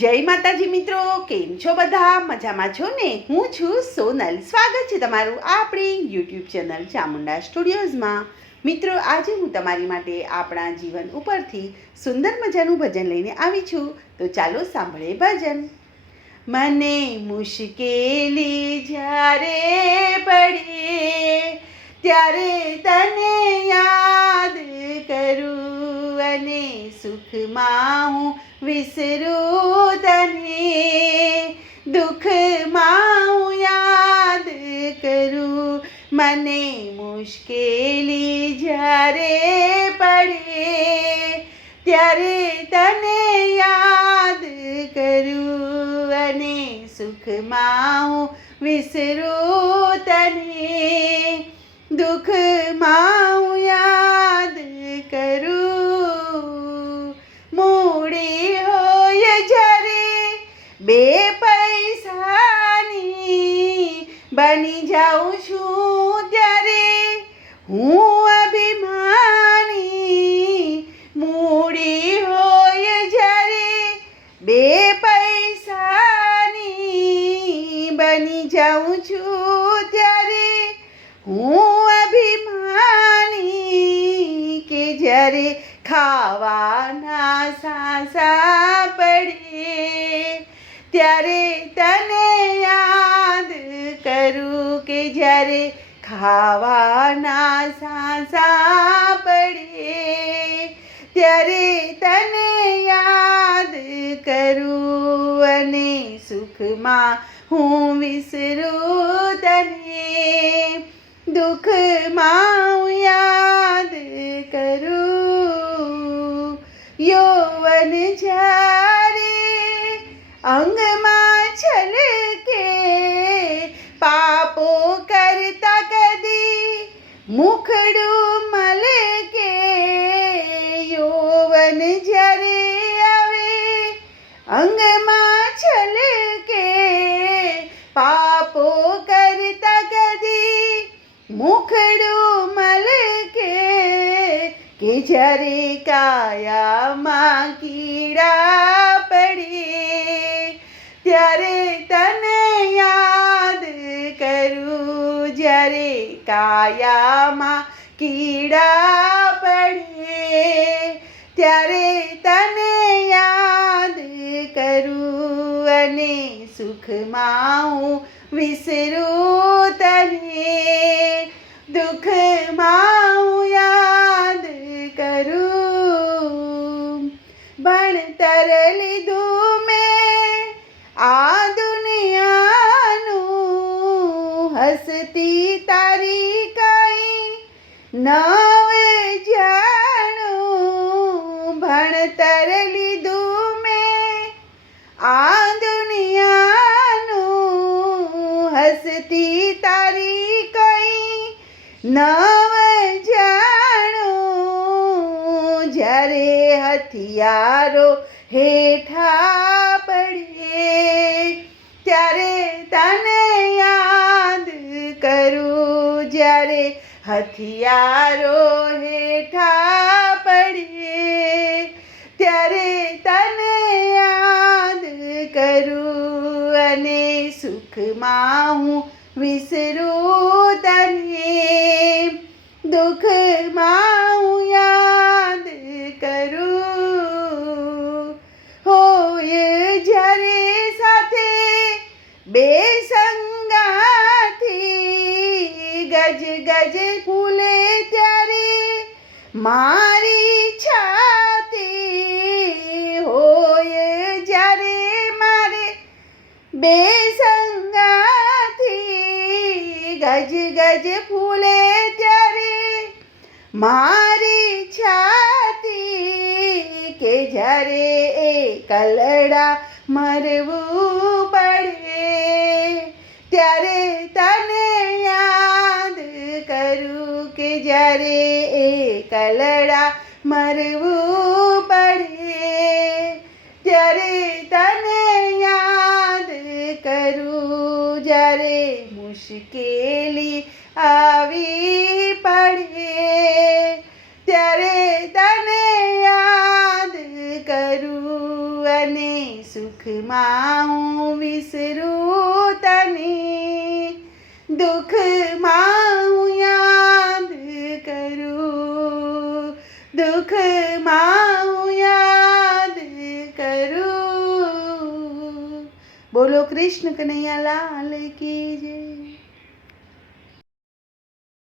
જય માતાજી મિત્રો, કેમ છો બધા? મજામાં છો ને? હું છું સોનલ. સ્વાગત છે તમારું આપણી યુટ્યુબ ચેનલ ચામુંડા સ્ટુડિયોઝમાં. મિત્રો, આજે હું તમારી માટે આપણા જીવન ઉપરથી સુંદર મજાનું ભજન લઈને આવી છું. તો ચાલો સાંભળીએ ભજન. મને મુશ્કેલી જ્યારે પડે ત્યારે તને યાદ કરું અને સુખમાં હું વિસરું તને, દુઃખમાં હું યાદ કરું. મને મુશ્કેલી જ્યારે પડે ત્યારે તને યાદ કરું અને સુખમાં હું વિસરું તને, દુઃખમાં હું યાદ કરું. મૂડી હોય જ્યારે બે પૈસાની, બની જાઉં છું ત્યારે હું અભિમાની. મૂડી હોય જ્યારે બે પૈસાની, બની જાઉં છું ત્યારે હું અભિમાની. કે જ્યારે ખાવાના સાંસા પડે ત્યારે તને યાદ કરું. કે જ્યારે ખાવાના સાંસા પડે ત્યારે તને યાદ કરું અને સુખમાં હું વિસરું તને, દુઃખમાં હું યાદ કરું. યૌવન જ્યારે અંગમાં છલકે, પાપો કરતા કદી મુખડું મલકે. યૌવન જ્યારે આવે અંગમાં છલકે, પાપો કરતા કદી મુખડું મલકે. કે જ્યારે કાયામાં કીડા પડે ત્યારે તને યાદ કરું. જ્યારે કાયામાં કીડા પડે ત્યારે તને યાદ કરું અને સુખમાં હું વિસરું તને, દુઃખમાં હું યાદ કરું. ભણતર લીધું મેં આ દુનિયાનું, હસતી તારી કઈ નવ જાણું. ભણતર લીધું મેં આ દુનિયાનું, હસતી તારી કઈ નવ જાણું. જ્યારે હથિયારો હેઠા પડે ત્યારે તને યાદ કરું. જ્યારે હથિયારો હેઠા પડે ત્યારે તને યાદ કરું અને સુખમાં હું વિસરું તને, દુઃખમાં હું યાદ કરું. હોય જ્યારે સાથે બે સંગાથી, ગજ ગજ ફૂલે ત્યારે મારી છાતી. હોય જ્યારે મારે બે સંગાથી, ગજ ગજ ફૂલે ત્યારે મારી છાતી. કે જ્યારે એકલડા મરવું પડે ત્યારે તને યાદ કરું. કે જ્યારે એકલડા મરવું પડે ત્યારે તને યાદ કરું. જ્યારે મુશ્કેલી આવી પડે ત્યારે તને યાદ કરું અને સુખ સુખમાં હું વિસરું તને, દુઃખમાં હું યાદ કરું, દુઃખમાં હું યાદ કરું. બોલો કૃષ્ણ કનૈયા લાલ કી જય.